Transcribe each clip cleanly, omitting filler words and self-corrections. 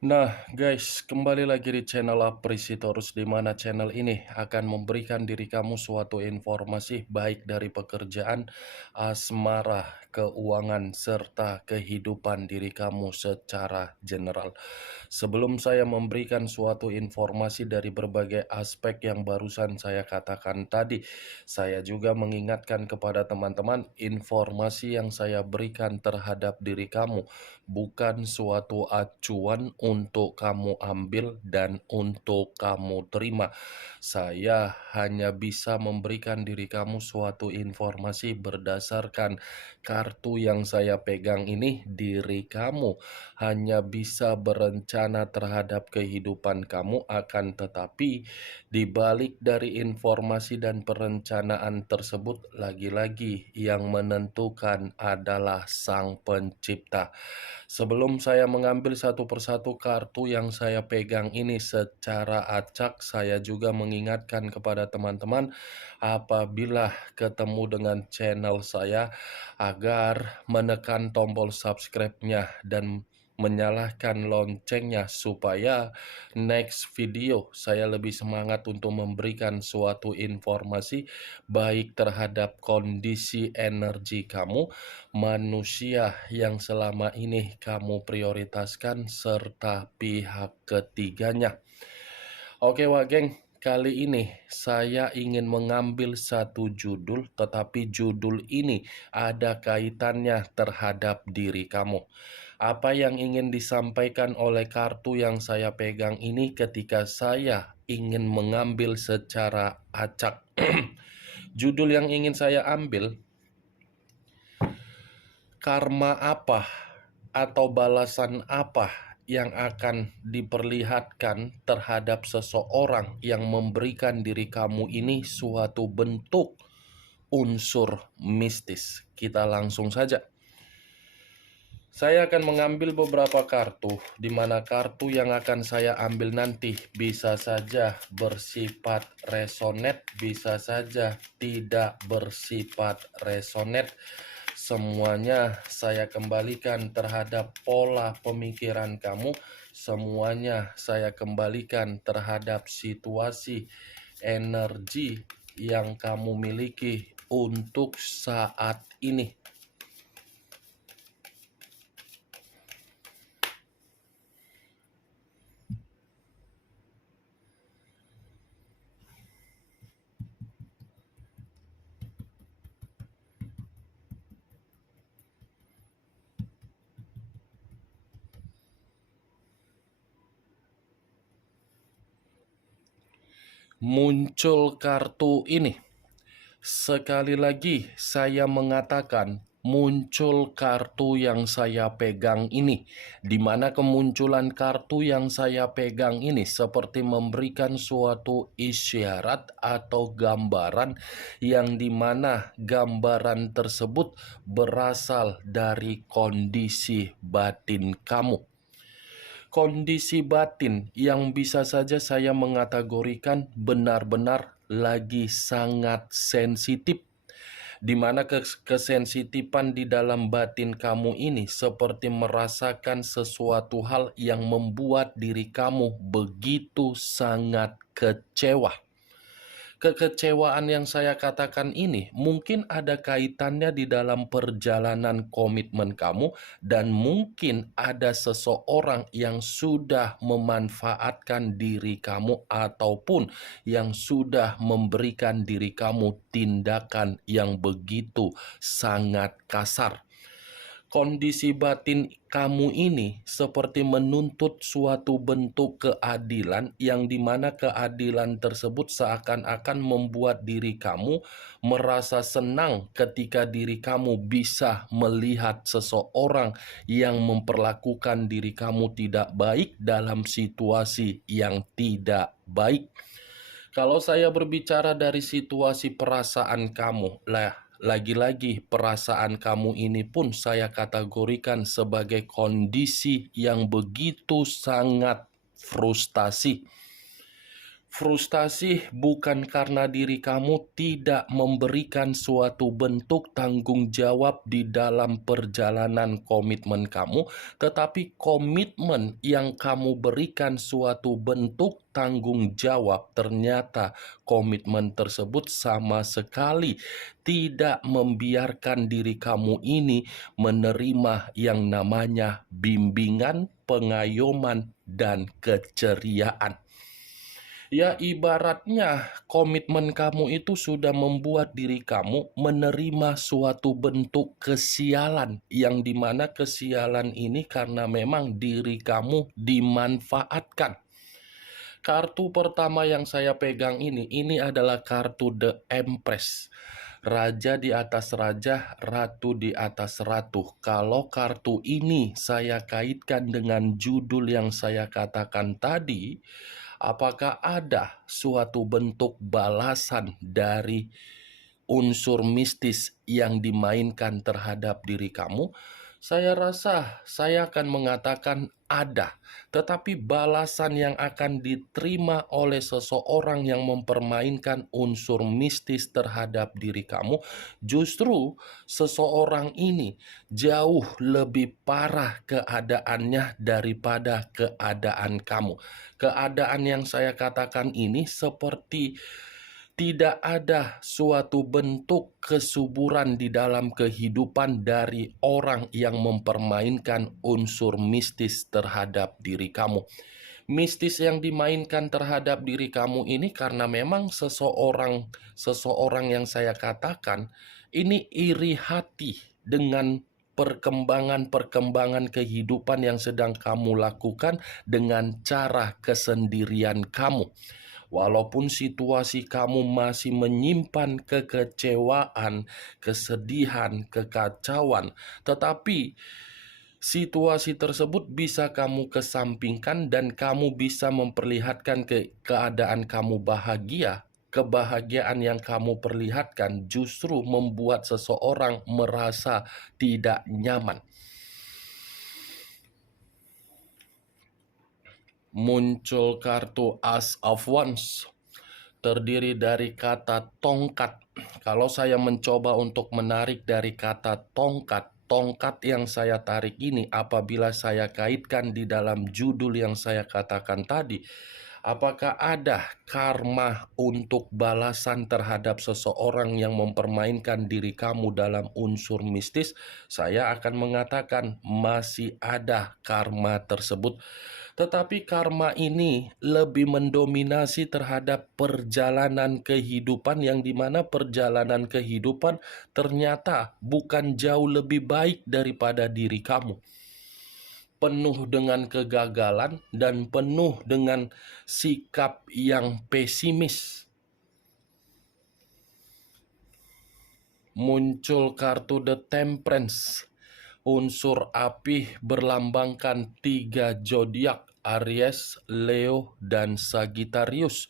Nah, guys, kembali lagi di channel Aprisitorus, di mana channel ini akan memberikan diri kamu suatu informasi baik dari pekerjaan, asmara, keuangan, serta kehidupan diri kamu secara general. Sebelum saya memberikan suatu informasi dari berbagai aspek yang barusan saya katakan tadi, saya juga mengingatkan kepada teman-teman, informasi yang saya berikan terhadap diri kamu bukan suatu acuan untuk kamu ambil dan untuk kamu terima. Saya hanya bisa memberikan diri kamu suatu informasi berdasarkan kartu yang saya pegang ini. Diri kamu hanya bisa berencana terhadap kehidupan kamu, akan tetapi di balik dari informasi dan perencanaan tersebut, lagi-lagi yang menentukan adalah Sang Pencipta. Sebelum saya mengambil satu persatu kartu yang saya pegang ini secara acak, saya juga mengingatkan kepada teman-teman apabila ketemu dengan channel saya agar menekan tombol subscribe-nya dan menyalakan loncengnya supaya next video saya lebih semangat untuk memberikan suatu informasi baik terhadap kondisi energi kamu, manusia yang selama ini kamu prioritaskan, serta pihak ketiganya. Oke wah geng, kali ini saya ingin mengambil satu judul, tetapi judul ini ada kaitannya terhadap diri kamu. Apa yang ingin disampaikan oleh kartu yang saya pegang ini ketika saya ingin mengambil secara acak? Judul yang ingin saya ambil, karma apa atau balasan apa yang akan diperlihatkan terhadap seseorang yang memberikan diri kamu ini suatu bentuk unsur mistis. Kita langsung saja. Saya akan mengambil beberapa kartu, di mana kartu yang akan saya ambil nanti bisa saja bersifat resonate, bisa saja tidak bersifat resonate. Semuanya saya kembalikan terhadap pola pemikiran kamu, semuanya saya kembalikan terhadap situasi energi yang kamu miliki untuk saat ini. Muncul kartu ini. Sekali lagi saya mengatakan muncul kartu yang saya pegang ini, di mana kemunculan kartu yang saya pegang ini seperti memberikan suatu isyarat atau gambaran yang dimana gambaran tersebut berasal dari kondisi batin kamu. Kondisi batin yang bisa saja saya mengategorikan benar-benar lagi sangat sensitif, di mana kesensitifan di dalam batin kamu ini seperti merasakan sesuatu hal yang membuat diri kamu begitu sangat kecewa. Kekecewaan yang saya katakan ini mungkin ada kaitannya di dalam perjalanan komitmen kamu, dan mungkin ada seseorang yang sudah memanfaatkan diri kamu ataupun yang sudah memberikan diri kamu tindakan yang begitu sangat kasar. Kondisi batin kamu ini seperti menuntut suatu bentuk keadilan, yang dimana keadilan tersebut seakan-akan membuat diri kamu merasa senang ketika diri kamu bisa melihat seseorang yang memperlakukan diri kamu tidak baik dalam situasi yang tidak baik. Kalau saya berbicara dari situasi perasaan kamu, lagi-lagi perasaan kamu ini pun saya kategorikan sebagai kondisi yang begitu sangat frustasi. Frustasi bukan karena diri kamu tidak memberikan suatu bentuk tanggung jawab di dalam perjalanan komitmen kamu, tetapi komitmen yang kamu berikan suatu bentuk tanggung jawab, ternyata komitmen tersebut sama sekali tidak membiarkan diri kamu ini menerima yang namanya bimbingan, pengayoman, dan keceriaan. Ya, ibaratnya komitmen kamu itu sudah membuat diri kamu menerima suatu bentuk kesialan, yang dimana kesialan ini karena memang diri kamu dimanfaatkan. Kartu pertama yang saya pegang ini adalah kartu The Empress. Raja di atas raja, ratu di atas ratu. Kalau kartu ini saya kaitkan dengan judul yang saya katakan tadi, apakah ada suatu bentuk balasan dari unsur mistis yang dimainkan terhadap diri kamu? Saya rasa saya akan mengatakan ada, tetapi balasan yang akan diterima oleh seseorang yang mempermainkan unsur mistis terhadap diri kamu, justru seseorang ini jauh lebih parah keadaannya daripada keadaan kamu. Keadaan yang saya katakan ini seperti tidak ada suatu bentuk kesuburan di dalam kehidupan dari orang yang mempermainkan unsur mistis terhadap diri kamu. Mistis yang dimainkan terhadap diri kamu ini karena memang seseorang yang saya katakan ini iri hati dengan perkembangan-perkembangan kehidupan yang sedang kamu lakukan dengan cara kesendirian kamu. Walaupun situasi kamu masih menyimpan kekecewaan, kesedihan, kekacauan, tetapi situasi tersebut bisa kamu kesampingkan dan kamu bisa memperlihatkan keadaan kamu bahagia. Kebahagiaan yang kamu perlihatkan justru membuat seseorang merasa tidak nyaman. Muncul kartu Ace of Wands, terdiri dari kata tongkat. Kalau saya mencoba untuk menarik dari kata tongkat, tongkat yang saya tarik ini apabila saya kaitkan di dalam judul yang saya katakan tadi, apakah ada karma untuk balasan terhadap seseorang yang mempermainkan diri kamu dalam unsur mistis? Saya akan mengatakan masih ada karma tersebut. Tetapi karma ini lebih mendominasi terhadap perjalanan kehidupan, yang dimana perjalanan kehidupan ternyata bukan jauh lebih baik daripada diri kamu. Penuh dengan kegagalan dan penuh dengan sikap yang pesimis. Muncul kartu The Temperance. Unsur api berlambangkan 3 zodiak, Aries, Leo, dan Sagittarius.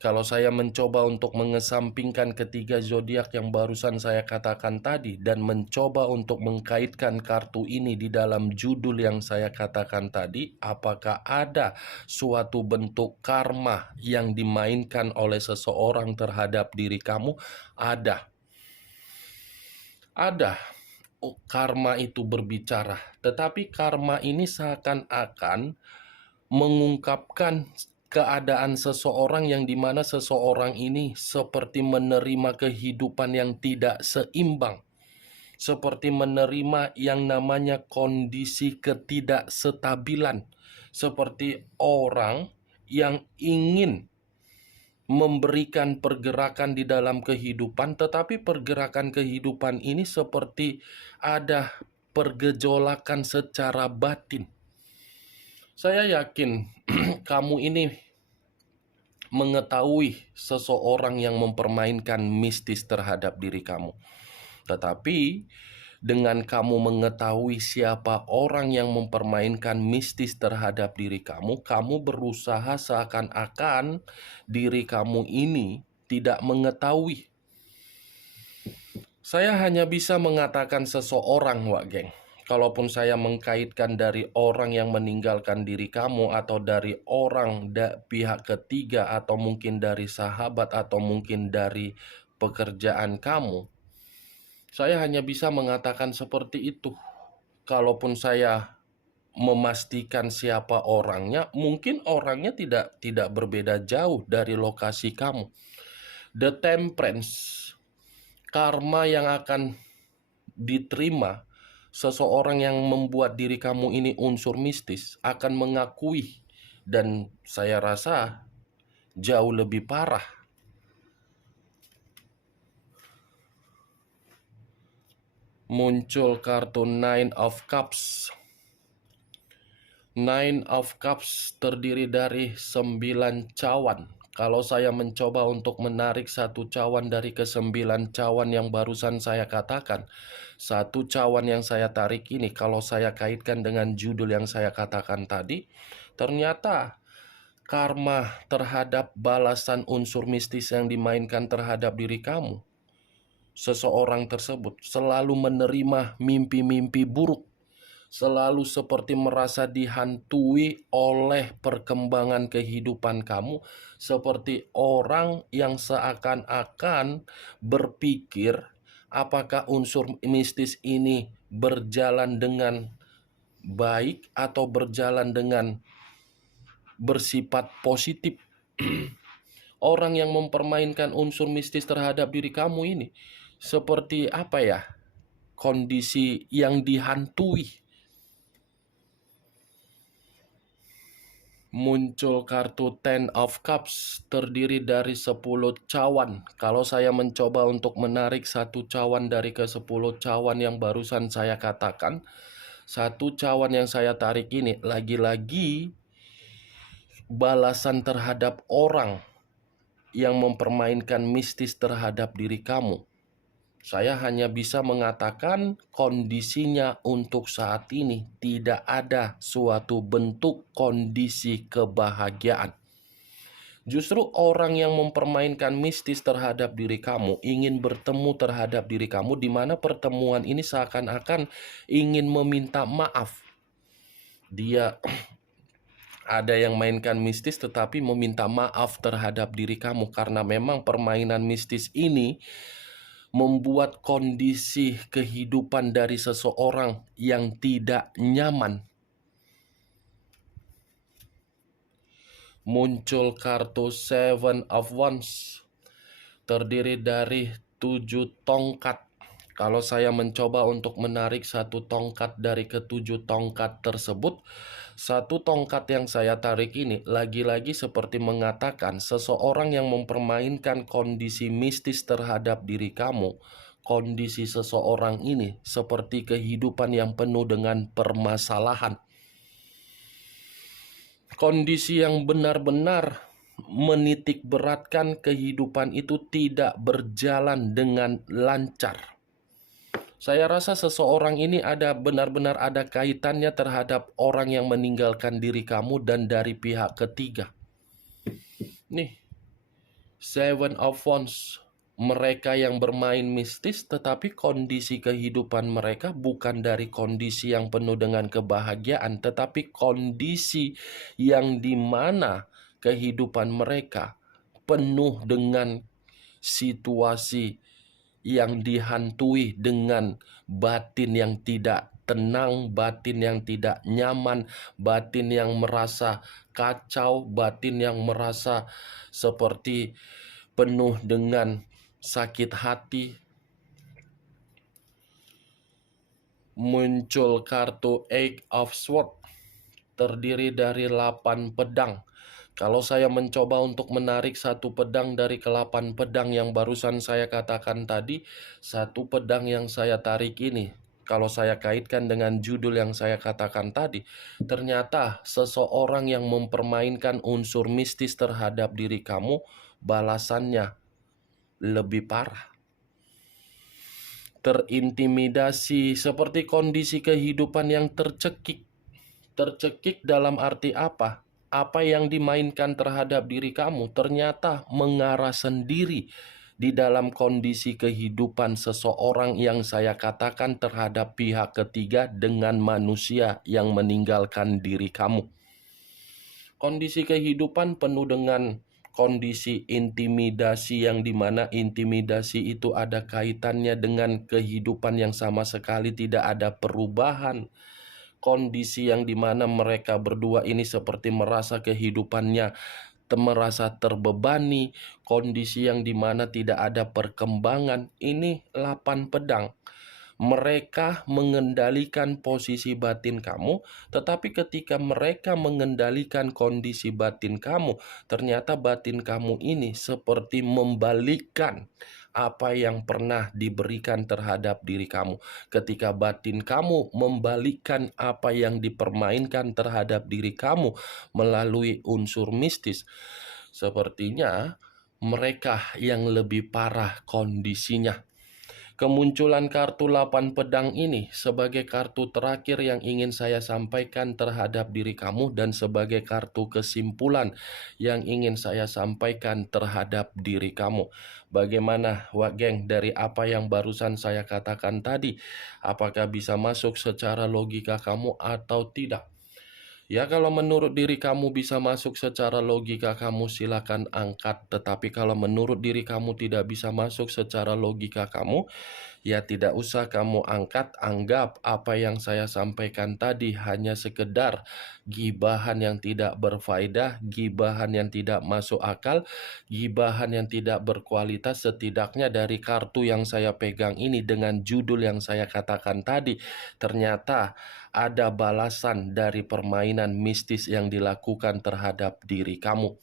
Kalau saya mencoba untuk mengesampingkan ketiga zodiak yang barusan saya katakan tadi dan mencoba untuk mengkaitkan kartu ini di dalam judul yang saya katakan tadi, apakah ada suatu bentuk karma yang dimainkan oleh seseorang terhadap diri kamu? Ada. Karma itu berbicara, tetapi karma ini seakan-akan mengungkapkan keadaan seseorang yang dimana seseorang ini seperti menerima kehidupan yang tidak seimbang, seperti menerima yang namanya kondisi ketidakstabilan, seperti orang yang ingin memberikan pergerakan di dalam kehidupan, tetapi pergerakan kehidupan ini seperti ada pergejolakan secara batin. Saya yakin kamu ini mengetahui seseorang yang mempermainkan mistis terhadap diri kamu. Tetapi dengan kamu mengetahui siapa orang yang mempermainkan mistis terhadap diri kamu, kamu berusaha seakan-akan diri kamu ini tidak mengetahui. Saya hanya bisa mengatakan seseorang, Wak Geng. kalaupun saya mengkaitkan dari orang yang meninggalkan diri kamu, atau dari orang pihak ketiga, atau mungkin dari sahabat, atau mungkin dari pekerjaan kamu, saya hanya bisa mengatakan seperti itu. Kalaupun saya memastikan siapa orangnya, mungkin orangnya tidak berbeda jauh dari lokasi kamu. The Temperance, karma yang akan diterima seseorang yang membuat diri kamu ini unsur mistis akan mengakui, dan saya rasa jauh lebih parah. Muncul kartu Nine of Cups. Nine of Cups terdiri dari 9 cawan. Kalau saya mencoba untuk menarik satu cawan dari ke-9 cawan yang barusan saya katakan, satu cawan yang saya tarik ini, kalau saya kaitkan dengan judul yang saya katakan tadi, ternyata karma terhadap balasan unsur mistis yang dimainkan terhadap diri kamu. Seseorang tersebut selalu menerima mimpi-mimpi buruk, selalu seperti merasa dihantui oleh perkembangan kehidupan kamu, seperti orang yang seakan-akan berpikir apakah unsur mistis ini berjalan dengan baik atau berjalan dengan bersifat positif. Orang yang mempermainkan unsur mistis terhadap diri kamu ini seperti apa ya? Kondisi yang dihantui. Muncul kartu Ten of Cups terdiri dari 10 cawan. Kalau saya mencoba untuk menarik satu cawan dari ke-10 cawan yang barusan saya katakan, satu cawan yang saya tarik ini lagi-lagi balasan terhadap orang yang mempermainkan mistis terhadap diri kamu. Saya hanya bisa mengatakan kondisinya untuk saat ini tidak ada suatu bentuk kondisi kebahagiaan. Justru orang yang mempermainkan mistis terhadap diri kamu ingin bertemu terhadap diri kamu, di mana pertemuan ini seakan-akan ingin meminta maaf. Dia ada yang mainkan mistis tetapi meminta maaf terhadap diri kamu, karena memang permainan mistis ini membuat kondisi kehidupan dari seseorang yang tidak nyaman. Muncul kartu Seven of Wands terdiri dari 7 tongkat. Kalau saya mencoba untuk menarik satu tongkat dari ke-7 tongkat tersebut, satu tongkat yang saya tarik ini lagi-lagi seperti mengatakan seseorang yang mempermainkan kondisi mistis terhadap diri kamu. Kondisi seseorang ini seperti kehidupan yang penuh dengan permasalahan. Kondisi yang benar-benar menitik beratkan kehidupan itu tidak berjalan dengan lancar. Saya rasa seseorang ini benar-benar ada kaitannya terhadap orang yang meninggalkan diri kamu dan dari pihak ketiga. Nih, Seven of Wands, mereka yang bermain mistis tetapi kondisi kehidupan mereka bukan dari kondisi yang penuh dengan kebahagiaan, tetapi kondisi yang dimana kehidupan mereka penuh dengan situasi yang dihantui dengan batin yang tidak tenang, batin yang tidak nyaman, batin yang merasa kacau, batin yang merasa seperti penuh dengan sakit hati. Muncul kartu Eight of Swords terdiri dari 8 pedang. Kalau saya mencoba untuk menarik satu pedang dari ke-8 pedang yang barusan saya katakan tadi, satu pedang yang saya tarik ini, kalau saya kaitkan dengan judul yang saya katakan tadi, ternyata seseorang yang mempermainkan unsur mistis terhadap diri kamu, balasannya lebih parah. Terintimidasi, seperti kondisi kehidupan yang tercekik. Tercekik dalam arti apa? Apa yang dimainkan terhadap diri kamu ternyata mengarah sendiri di dalam kondisi kehidupan seseorang yang saya katakan terhadap pihak ketiga dengan manusia yang meninggalkan diri kamu. Kondisi kehidupan penuh dengan kondisi intimidasi yang dimana intimidasi itu ada kaitannya dengan kehidupan yang sama sekali tidak ada perubahan. Kondisi yang dimana mereka berdua ini seperti merasa kehidupannya merasa terbebani, kondisi yang dimana tidak ada perkembangan. Ini 8 pedang. Mereka mengendalikan posisi batin kamu, tetapi ketika mereka mengendalikan kondisi batin kamu, ternyata batin kamu ini seperti membalikkan apa yang pernah diberikan terhadap diri kamu. Ketika batin kamu membalikkan apa yang dipermainkan terhadap diri kamu melalui unsur mistis, sepertinya mereka yang lebih parah kondisinya. Kemunculan kartu 8 pedang ini sebagai kartu terakhir yang ingin saya sampaikan terhadap diri kamu dan sebagai kartu kesimpulan yang ingin saya sampaikan terhadap diri kamu. Bagaimana, Wak Geng, dari apa yang barusan saya katakan tadi? Apakah bisa masuk secara logika kamu atau tidak? Ya, kalau menurut diri kamu bisa masuk secara logika kamu silakan angkat. Tetapi kalau menurut diri kamu tidak bisa masuk secara logika kamu, ya tidak usah kamu angkat. Anggap apa yang saya sampaikan tadi hanya sekedar gibahan yang tidak berfaedah, gibahan yang tidak masuk akal, gibahan yang tidak berkualitas. Setidaknya dari kartu yang saya pegang ini dengan judul yang saya katakan tadi, ternyata ada balasan dari permainan mistis yang dilakukan terhadap diri kamu.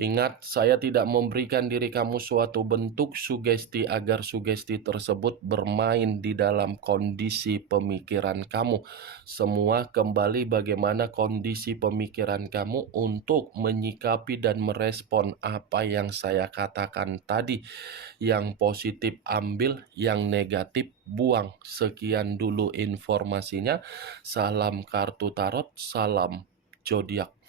Ingat, saya tidak memberikan diri kamu suatu bentuk sugesti agar sugesti tersebut bermain di dalam kondisi pemikiran kamu. Semua kembali bagaimana kondisi pemikiran kamu untuk menyikapi dan merespon apa yang saya katakan tadi. Yang positif ambil, yang negatif buang. Sekian dulu informasinya. Salam kartu tarot, salam zodiak.